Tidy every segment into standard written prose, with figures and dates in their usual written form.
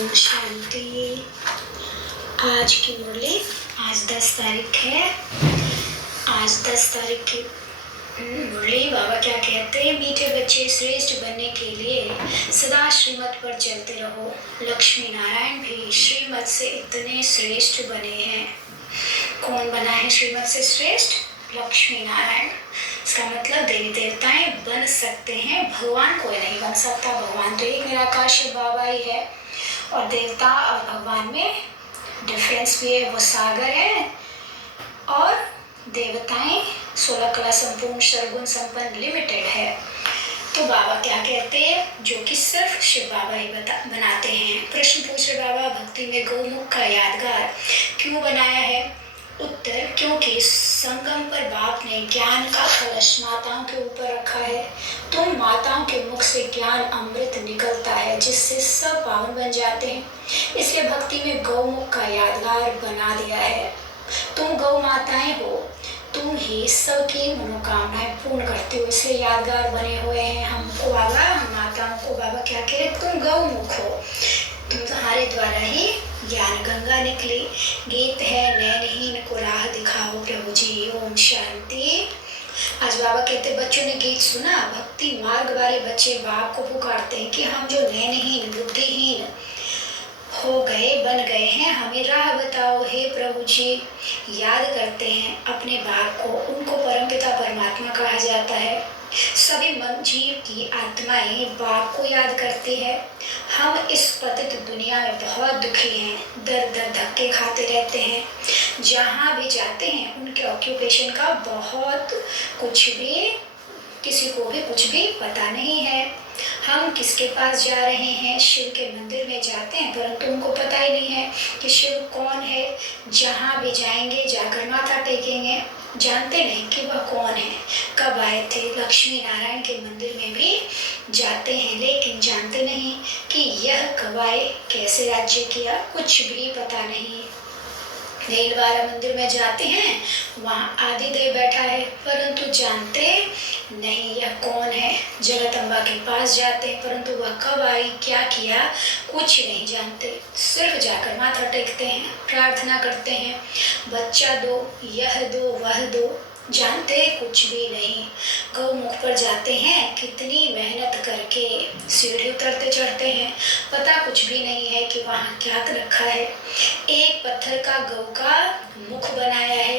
ओम शांति। आज की मुरली, आज 10 तारीख है। आज 10 तारीख की मुरली बाबा क्या कहते हैं, मीठे बच्चे श्रेष्ठ बनने के लिए सदा श्रीमत पर चलते रहो। लक्ष्मी नारायण भी श्रीमत से इतने श्रेष्ठ बने हैं। कौन बना है श्रीमत से श्रेष्ठ? लक्ष्मी नारायण। इसका मतलब देवी देवताएं बन सकते हैं, भगवान कोई नहीं बन सकता। भगवान तो एक निराकार शिव बाबा ही है, और देवता और भगवान में डिफरेंस भी है। वो सागर है और देवताएं 16 कला संपूर्ण सर्वगुण संपन्न लिमिटेड है। तो बाबा क्या कहते हैं, जो कि सिर्फ शिव बाबा ही बनाते हैं। प्रश्न पूछ रहे बाबा, भक्ति में गौमुख का यादगार क्यों बनाया है? उत्तर, क्योंकि संगम पर बाप ने ज्ञान का कलश माताओं के ऊपर रखा है। तुम माताओं के मुख से ज्ञान अमृत निकलता है, जिससे सब पावन बन जाते हैं। इसलिए भक्ति में गौमुख का यादगार बना दिया है। तुम गौ माताएं हो, तुम ही सबकी मनोकामनाएं पूर्ण करते हो, इसलिए यादगार बने हुए हैं। हमको बाबा, हम माताओं को बाबा क्या कहे, तुम गौमुख हो, तुम्हारे द्वारा ही ज्ञान गंगा निकली। गीत है, नैनहीन को राह दिखाओ प्रभु जी। ओम शांति। आज बाबा कहते, बच्चों ने गीत सुना, भक्ति मार्ग वाले बच्चे बाप को पुकारते हैं कि हम जो नैनहीन बुद्धिहीन हो गए, बन गए हैं, हमें राह बताओ हे प्रभु जी। याद करते हैं अपने बाप को, उनको परमपिता परमात्मा कहा जाता है। सभी मन जीव की आत्माएं बाप को याद करती है। हम इस पतित दुनिया में बहुत दुखी हैं, दर दर धक्के खाते रहते हैं। जहाँ भी जाते हैं उनके ऑक्यूपेशन का बहुत किसी को भी कुछ भी पता नहीं है। हम किसके पास जा रहे हैं? शिव के मंदिर में जाते हैं, परंतु उनको पता ही नहीं है कि शिव कौन है। जहाँ भी जाएंगे जाकर माथा टेकेंगे, जानते नहीं कि वह कौन है, कब आए थे। लक्ष्मी नारायण के मंदिर में भी जाते हैं, लेकिन जानते नहीं कि यह कब आए, कैसे राज्य किया, कुछ भी पता नहीं। नीलवारा मंदिर में जाते हैं, वहाँ आदिदेव बैठा है, परंतु जानते नहीं यह कौन है। जगदम्बा के पास जाते हैं, परंतु वह कब आई, क्या किया, कुछ नहीं जानते। सिर्फ जाकर माथा टेकते हैं, प्रार्थना करते हैं, बच्चा दो, यह दो, वह दो, जानते कुछ भी नहीं। गौमुख पर जाते हैं, कितनी मेहनत करके सीढ़ी उतरते चढ़ते हैं, पता कुछ भी नहीं है कि वहाँ क्या रखा है। एक पत्थर का गौ का मुख बनाया है।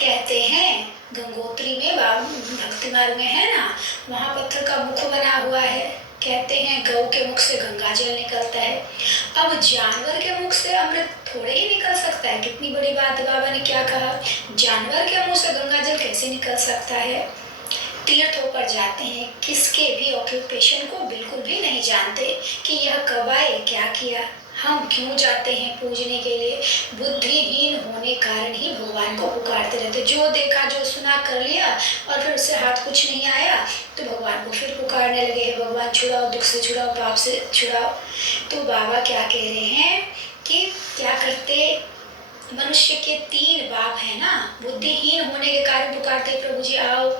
कहते हैं गंगोत्री में, भक्ति मार्ग में है ना, वहाँ पत्थर का मुख बना हुआ है। कहते हैं गौ के मुख से गंगा जल निकलता है। अब जानवर के मुख से अमृत थोड़े ही निकल सकता है। कितनी बड़ी बात है। बाबा ने क्या कहा, जानवर के मुंह से गंगा जल कैसे निकल सकता है। तीर्थों पर जाते हैं, किसके भी ऑक्यूपेशन को बिल्कुल भी नहीं जानते कि यह कब आए, क्या किया। हम क्यों जाते हैं पूजने के लिए? बुद्धिहीन होने कारण ही भगवान को पुकारते रहते। जो देखा, जो सुना, कर लिया, और फिर उससे हाथ कुछ नहीं आया तो भगवान को फिर पुकारने लगे, भगवान छुड़ाओ, दुख से छुड़ाओ, पाप से छुड़ाओ। तो बाबा क्या कह रहे हैं कि क्या करते, मनुष्य के 3 बाप है ना। बुद्धिहीन होने के कारण पुकारते, प्रभु जी आओ।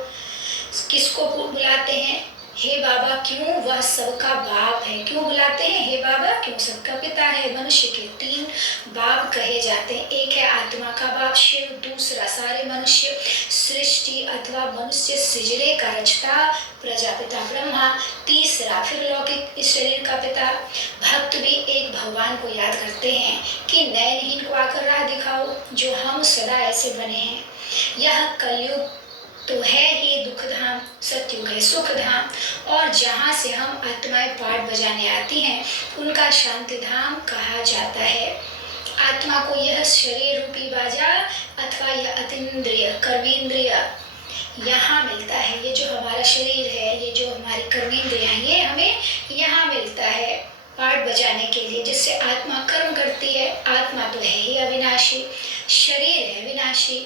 किसको बुलाते हैं? हे बाबा, क्यों? वह सबका बाप है। क्यों बुलाते हैं हे बाबा? क्यों सबका पिता है। मनुष्य के 3 बाप कहे जाते हैं। एक है आत्मा का बाप शिव, दूसरा सारे मनुष्य सृष्टि अथवा मनुष्य सृजने का रचता प्रजापिता ब्रह्मा, तीसरा फिर लौकिक इस शरीर का पिता। भक्त भी एक भगवान को याद करते हैं कि नैनहीन को आकर राह दिखाओ, जो हम सदा ऐसे बने हैं। यह कलयुग तो है ही दुख धाम, सतयुग है सुख धाम, और जहाँ से हम आत्माएं पाठ बजाने आती हैं उनका शांति धाम कहा जाता है। आत्मा को यह शरीर रूपी बाजा अथवा यह अतीन्द्रिय कर्मेंद्रिय यहाँ मिलता है। ये जो हमारा शरीर है, ये जो हमारी कर्मेंद्रियाँ, ये हमें यहाँ मिलता है पाठ बजाने के लिए, जिससे आत्मा कर्म करती है। आत्मा तो है ही अविनाशी, शरीर है विनाशी।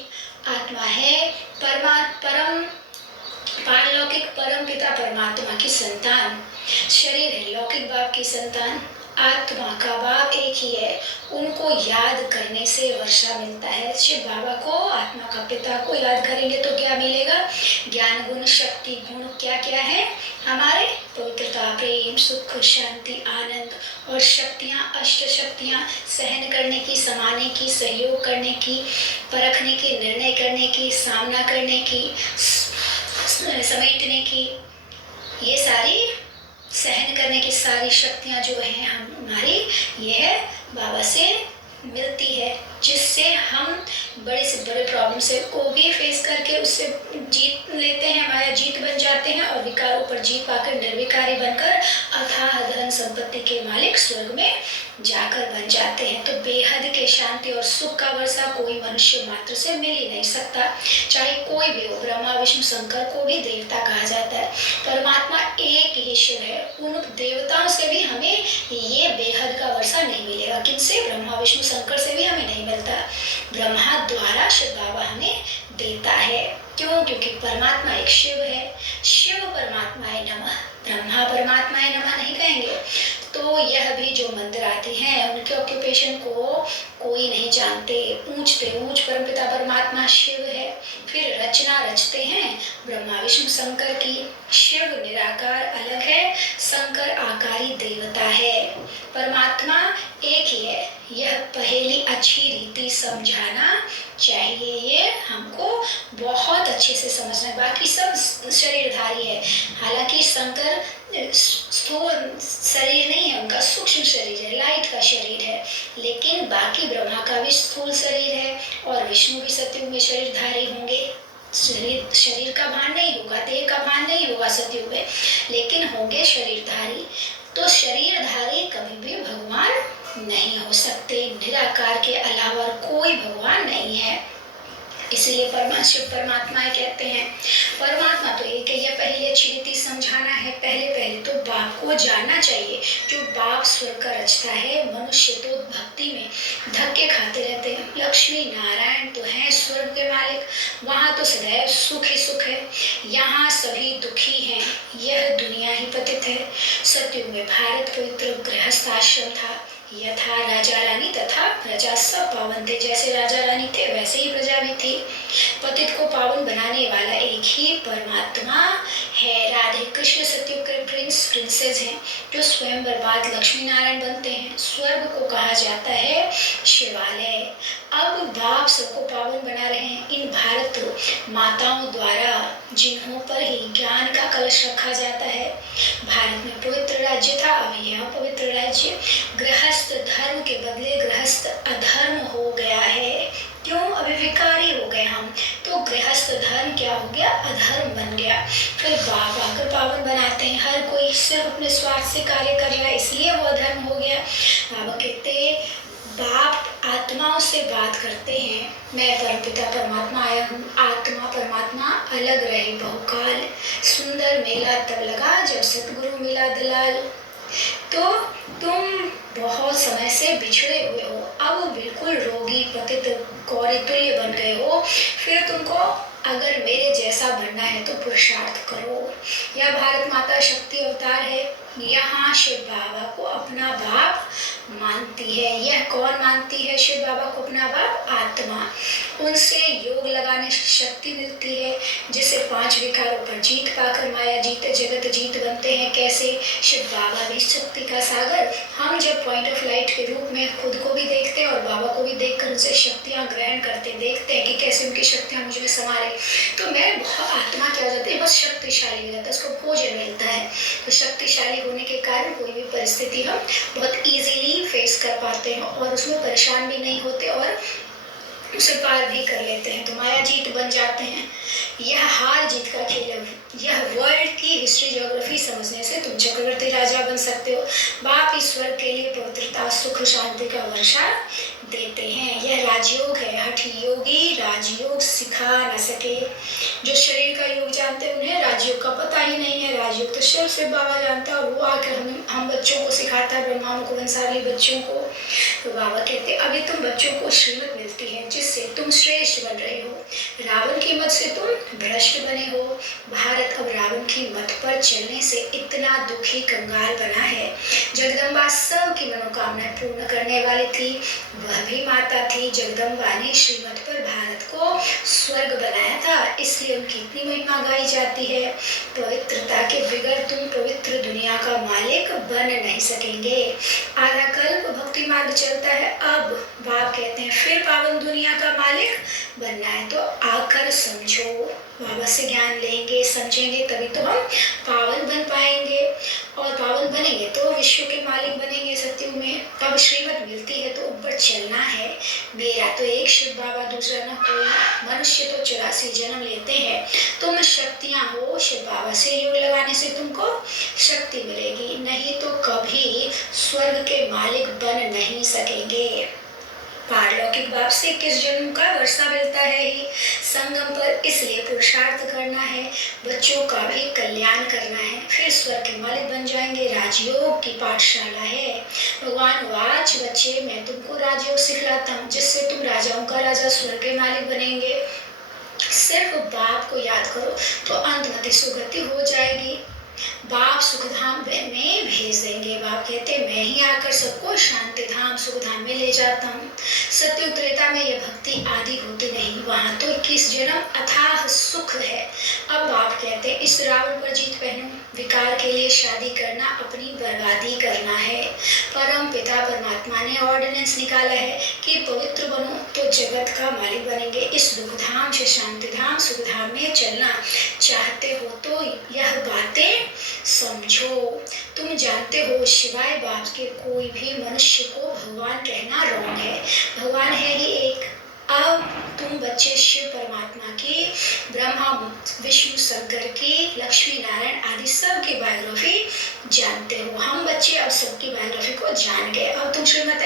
आत्मा है परम पारलौकिक परम पिता परमात्मा की संतान, शरीर है लौकिक बाप की संतान। आत्मा का बाप एक ही है, उनको याद करने से वर्षा मिलता है। शिव बाबा को, आत्मा का पिता को याद करेंगे तो क्या मिलेगा? ज्ञान गुण शक्ति गुण क्या क्या है हमारे? पवित्रता, प्रेम, सुख, शांति, आनंद और शक्तियाँ, अष्ट शक्तियाँ सहन करने की, समाने की, सहयोग करने की, परखने की, निर्णय करने की, सामना करने की, समेटने की, ये सारी सहन करने की सारी शक्तियाँ जो हैं हमारी, यह बाबा से मिलती है, जिससे हम बड़े से बड़े प्रॉब्लम से को भी फेस करके उससे जीत लेते हैं, हमारा जीत बन जाते हैं और विकारों पर जीत पाकर निर्विकारी बनकर अथाह धन संपत्ति के मालिक स्वर्ग में जाकर बन जाते हैं। तो बेहद के शांति और सुख का वर्षा कोई मनुष्य मात्र से मिल ही नहीं सकता, चाहे कोई भी हो। ब्रह्मा विष्णु शंकर को भी देवता कहा जाता है। परमात्मा एक ही शिव है, उन देवताओं से भी हमें ये बेहद का वर्षा नहीं मिलेगा। किनसे? ब्रह्मा विष्णु शंकर से भी हमें नहीं मिलता, ब्रह्मा द्वारा शिव बाबा हमें देता है। क्यों? क्योंकि परमात्मा एक शिव है। शिव परमात्माए नमः, ब्रह्मा परमात्माए नमः नहीं कहेंगे तो यह भी जो मंदिर आते हैं उनके ऑक्यूपेशन को कोई नहीं जानते। ऊंचते ऊंच परमपिता परमात्मा शिव है। फिर रचना रचते हैं ब्रह्मा विष्णु शंकर की। शिव निराकार अलग है, शंकर आकारी देवता है। परमात्मा एक ही है, यह पहेली अच्छी रीति समझाना चाहिए। ये हमको बहुत अच्छे से समझना है। बाकी सब शरीरधारी है, हालांकि शंकर स्थूल शरीर नहीं है, उनका सूक्ष्म शरीर है, लाइट का शरीर है। लेकिन बाकी ब्रह्मा का भी स्थूल शरीर है और विष्णु भी सतयुग में शरीरधारी होंगे। शरीर का भान नहीं होगा, देह का भान नहीं होगा सतयुग में, लेकिन होंगे शरीरधारी। तो शरीरधारी कभी भी भगवान नहीं हो सकते। निराकार के अलावा कोई भगवान नहीं है। इसीलिए शिव परमात्मा कहते हैं। परमात्मा तो एक है, यह पहले अच्छी रीति समझाना है। पहले तो बाप को जानना चाहिए। जो बाप स्वर्ग का रचता है, मनुष्य तो भक्ति में धक्के खाते रहते हैं। लक्ष्मी नारायण तो हैं स्वर्ग के मालिक, वहाँ तो सदैव सुख ही सुख है, यहाँ सभी दुखी हैं। यह दुनिया ही पतित है। सतयुग में भारत पवित्र गृहस्थ आश्रम था। यथा राजा रानी तथा प्रजा सब पावन थे। जैसे राजा रानी थे वैसे ही प्रजा भी थी। पतित को पावन बनाने वाला एक ही परमात्मा है। राधे कृष्ण सतयुग के प्रिंसेस हैं, जो स्वयं बर्बाद लक्ष्मी नारायण बनते हैं। स्वर्ग को कहा जाता है शिवालय। अब बाप सबको पावन बना रहे हैं इन भारत माताओं द्वारा, जिन्हों पर ही ज्ञान का कलश रखा जाता है। भारत में पवित्र राज्य था, अब यह पवित्र राज्य गृहस्थ धर्म के बदले गृहस्थ अधर्म हो गया है। क्यों? अभी विकारी हो गए हम, तो गृहस्थ धर्म क्या हो गया? अधर्म बन गया। फिर बाप आकर पावन बनाते हैं। हर कोई सिर्फ अपने स्वार्थ से कार्य कर रहा है, इसलिए वो अधर्म हो गया। बाबा कहते बाप आत्माओं से बात करते हैं, मैं परमपिता परमात्मा आया हूँ। आत्मा परमात्मा अलग रहे बहुकाल। सुंदर मेला तब लगा जब सतगुरु मिला दलाल। तो तुम बहुत समय से बिछड़े हुए हो, अब बिल्कुल रोगी पतित गौरी तुल्य बन गए हो। फिर तुमको अगर मेरे जैसा बनना है तो पुरुषार्थ करो। यह भारत माता शक्ति अवतार है। यहाँ शिव बाबा को अपना बाप मानती है। यह कौन मानती है शिव बाबा को अपना बाप? आत्मा। उनसे योग लगाने से शक्ति मिलती है, जिसे 5 विकारों पर जीत पाकर माया जीत जगत जीत बनते हैं। कैसे? शिव बाबा भी शक्ति का सागर। हम जब पॉइंट ऑफ लाइट के रूप में खुद को भी देखते हैं और बाबा को भी देखकर उनसे शक्तियाँ ग्रहण करते देखते हैं कि कैसे उनकी शक्तियाँ मुझ में समारे, तो मैं बहुत आत्मा क्या हो जाती है, बस शक्तिशाली हो जाता है, उसको भोजन मिलता है। तो शक्तिशाली होने के कारण कोई भी परिस्थिति हम बहुत इजीली फेस कर पाते हैं और उसमें परेशान भी नहीं होते और उसे पार भी कर लेते हैं। तो माया जीत बन जाते हैं। यह हार जीत का खेल है। यह वर्ल्ड की हिस्ट्री ज्योग्राफी समझने से तुम चक्रवर्ती राजा बन सकते हो। बाप ईश्वर के लिए पवित्रता सुख शांति का वर्षा देते हैं। यह राजयोग है। हठ योगी राजयोग सिखा न सके। जो शरीर का योग जानते हैं उन्हें राजयोग का पता ही नहीं है। राजयोग तो सिर्फ बाबा जानता है और वो आकर हम बच्चों को सिखाता है, ब्रह्माओं को, वंशावली बच्चों को। तो बाबा कहते अभी तुम बच्चों को श्रीमत मिलती है जिससे तुम श्रेष्ठ बन रहे हो। रावण की मत से तुम भ्रष्ट बने हो। भारत अब रावण की मत पर चलने से इतना दुखी कंगाल बना है। जगदम्बा सबकी मनोकामनाएं पूर्ण करने वाली थी, वह भी माता थी। जगदम्बा ने श्रीमत पर भारत को स्वर्ग बनाया था, इसलिए उनकी इतनी महिमा गाई जाती है। पवित्रता के बगैर तुम पवित्र दुनिया का मालिक बन नहीं सकेंगे। आधा कल्प भक्ति मार्ग चलता है, अब बाप कहते हैं फिर पावन दुनिया का मालिक बनना है तो आकर समझो। बाबा से ज्ञान लेंगे, समझेंगे, तभी तो हम पावन बन पाएंगे, और पावन बनेंगे तो विश्व के मालिक बनेंगे सत्युग में। अब श्रीमत मिलती है तो ऊपर चलना है। मेरा तो एक शिव बाबा, दूसरा न कोई। मनुष्य तो 84 जन्म लेते हैं। तुम शक्तियां हो, शिव बाबा से योग लगाने से तुमको शक्ति मिलेगी, नहीं तो कभी स्वर्ग के मालिक बन नहीं सकेंगे। पारलौकिक बाप से 21 जन्म का वर्षा मिलता है ही संगम पर, इसलिए पुरुषार्थ करना है, बच्चों का भी कल्याण करना है, फिर स्वर्ग के मालिक बन जाएंगे। राजयोग की पाठशाला है। भगवान वाच, बच्चे मैं तुमको राजयोग सिखलाता हूँ, जिससे तुम राजाओं का राजा, स्वर्ग के मालिक बनेंगे। सिर्फ बाप को याद करो तो अंतमति सुगति हो जाएगी। बाप सुखधाम में भेज देंगे। बाप कहते मैं ही आकर सबको शांति धाम सुखधाम में ले जाता हूँ। सत्युग त्रेता में यह भक्ति आदि होती नहीं, वहाँ तो 21 जन्म अथाह सुख है। अब बाप कहते इस रावण पर जीत पहनो, विकार के लिए शादी करना अपनी बर्बादी करना है। परम पिता परमात्मा ने ऑर्डिनेंस निकाला है कि पवित्र बनो तो जगत का मालिक बनेंगे। इस दुखधाम से शांति धाम सुखधाम में चलना चाहते हो तो यह बातें समझो। तुम जानते हो शिवाय बाप के कोई भी मनुष्य को भगवान कहना रॉन्ग है, भगवान है ही एक। अब तुम बच्चे शिव परमात्मा की, ब्रह्मा विष्णु शंकर की, लक्ष्मी नारायण आदि सब की बायोग्राफी जानते हो। हम बच्चे अब सबकी बायोग्राफी को जान गए। अब तुम श्रीमत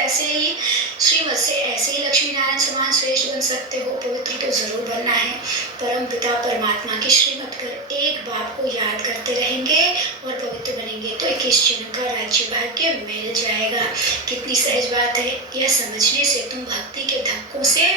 से ऐसे ही लक्ष्मी नारायण समान श्रेष्ठ बन सकते हो। पवित्र तो जरूर बनना है। परम पिता परमात्मा की श्रीमत पर एक बाप को याद करते रहेंगे और पवित्र बनेंगे तो 21 जन्म का राज्य भाग्य मिल जाएगा। कितनी सहज बात है। यह समझने से तुम भक्ति के धक्कों से,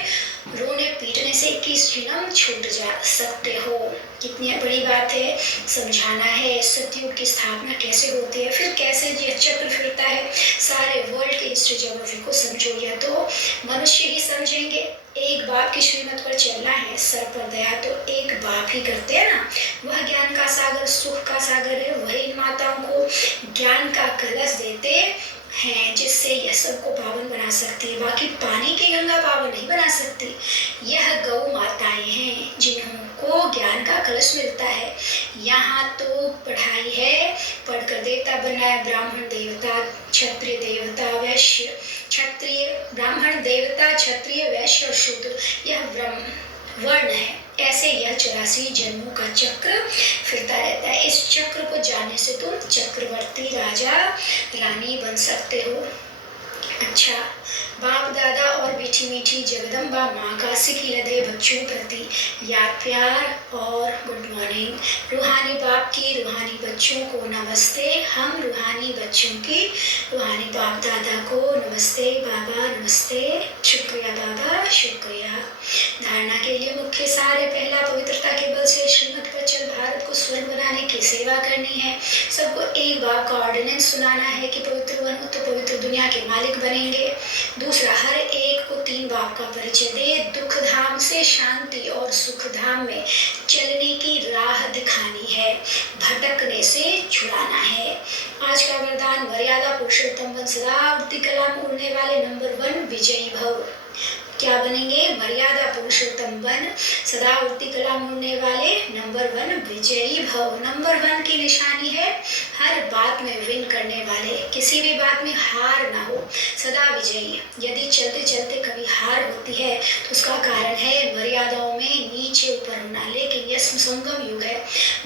रोने पीटने से 21 जन्म छूट जा सकते हो। कितनी बड़ी बात है। समझाना है सतयुग की स्थापना कैसे होती है, फिर कैसे यह चक्र फिरता है। सारे वर्ल्ड की हिस्ट्री ज्योग्राफी को समझो, यह तो मनुष्य ही समझेंगे। एक बाप की श्रीमत पर चलना है। सर पर दया तो एक बाप ही करते हैं ना। वह ज्ञान का सागर, सुख का सागर है। वही इन माताओं को ज्ञान का कलश देते हैं, जिससे यह सबको पावन बना सकती है। बाकी पानी की गंगा पावन नहीं बना सकती। यह गौ माताएं हैं जिनको ज्ञान का कलश मिलता है। यहाँ तो पढ़ाई है, पढ़कर देवता बनना है। ब्राह्मण देवता, क्षत्रिय देवता, वैश्य, क्षत्रिय, ब्राह्मण देवता, क्षत्रिय, वैश्य और शूद्र, यह वर्ण है। ऐसे यह 84 जन्मों का चक्र फिरता रहता है। इस चक्र को जानने से तुम चक्रवर्ती राजा रानी बन सकते हो। अच्छा, बाप दादा और मीठी मीठी जगदम्बा माँ का सिखी लदे बच्चों प्रति याद प्यार और गुड मॉर्निंग। रूहानी बाप की रूहानी बच्चों को नमस्ते। हम रूहानी बच्चों की रूहानी बाप दादा को नमस्ते। बाबा नमस्ते। शुक्रिया बाबा, शुक्रिया। धारणा के लिए मुख्य सार है। पहला, पवित्रता के बल से श्रीमत पर चल भारत को स्वर्ग बनाने की सेवा करनी है। सबको एक बाप का ऑर्डिनेंस सुनाना है कि पवित्र बनो तो पवित्र दुनिया के मालिक बनेंगे। दूसरा, हर एक को 3 बाप का परिचय दे। दुख धाम से शांति और सुख धाम में चलने की राह दिखानी है, भटकने से छुड़ाना है। आज का वरदान, मर्यादा पुरुषोत्तम बन, सदा उड़ती कला में उड़ने वाले नंबर 1 विजयी भव। क्या बनेंगे? मर्यादा पुरुषोत्तम बन, सदा उड़ती कला में उड़ने वाले नंबर 1 विजयी भव। नंबर 1 की निशानी है हर बात में विन करने वाले, किसी भी बात में हार ना हो, सदा विजयी। यदि चलते चलते कभी हार होती है तो उसका कारण है मर्यादाओं में नीचे ऊपर होना। लेकिन यह संगम युग है,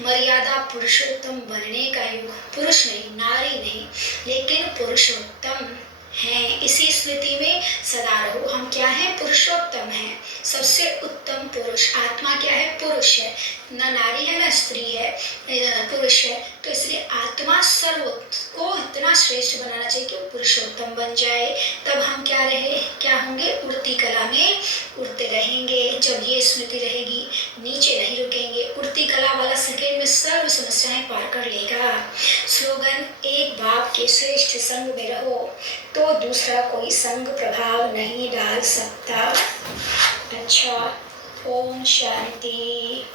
मर्यादा पुरुषोत्तम बनने का युग। पुरुष नहीं, नारी नहीं, लेकिन पुरुषोत्तम हैं। इसी स्मृति में सदा रहो। हम क्या हैं? पुरुषोत्तम हैं, सबसे उत्तम पुरुष। आत्मा क्या है? पुरुष है, न नारी है न स्त्री है, पुरुष है। तो इसलिए आत्मा सर्व को इतना श्रेष्ठ बनाना चाहिए कि पुरुषोत्तम बन जाए। तब हम क्या होंगे? उड़ती कला में उड़ते रहेंगे। जब ये स्मृति रहेगी, नीचे नहीं रुकेंगे। उड़ती कला वाला सेकेंड में सर्व समस्याएं पार कर लेगा। स्लोगन, एक बाप के श्रेष्ठ संग में रहो तो दूसरा कोई संग प्रभाव नहीं डाल सकता। अच्छा, ओम शांति।